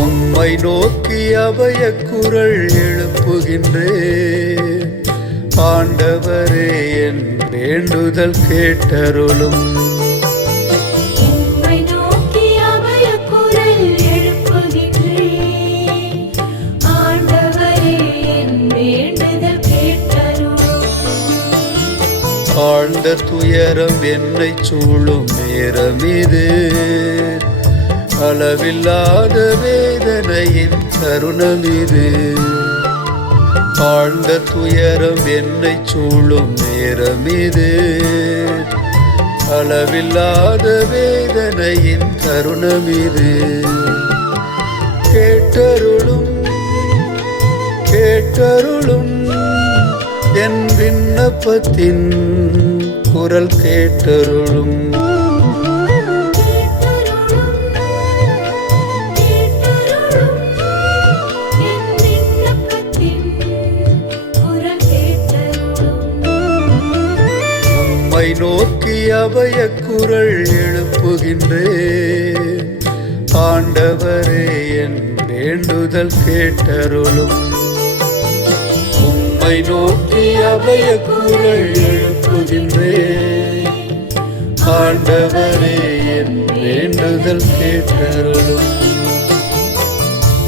உம்மை நோக்கி அபய குரல் எழுப்புகின்றேன். ஆண்டவரே என் வேண்டுதல் கேட்டருளும். உம்மை நோக்கி அபய குரல் எழுப்புகின்றேன். ஆண்டவரே என் வேண்டுதல் கேட்டருளும். ஆழ்ந்த துயரம் என்னை சூழும் நேரம் இது. அளவில்லாத வேதனையின் தருணம் இது. ஆழ்ந்த துயரம் என்னை சூழும் நேரம் இது. அளவில்லாத வேதனையின் தருணம் இது. கேட்டருளும் கேட்டருளும் என் விண்ணப்பத்தின் குரல் கேட்டருளும். உம்மை நோக்கி அபய குரல் எழுப்புகின்றேன். ஆண்டவரே என் வேண்டுதல் கேட்டருளும். உம்மை நோக்கி அபய குரல் எழுப்புகின்றேன். ஆண்டவரே என் வேண்டுதல் கேட்டருளும்.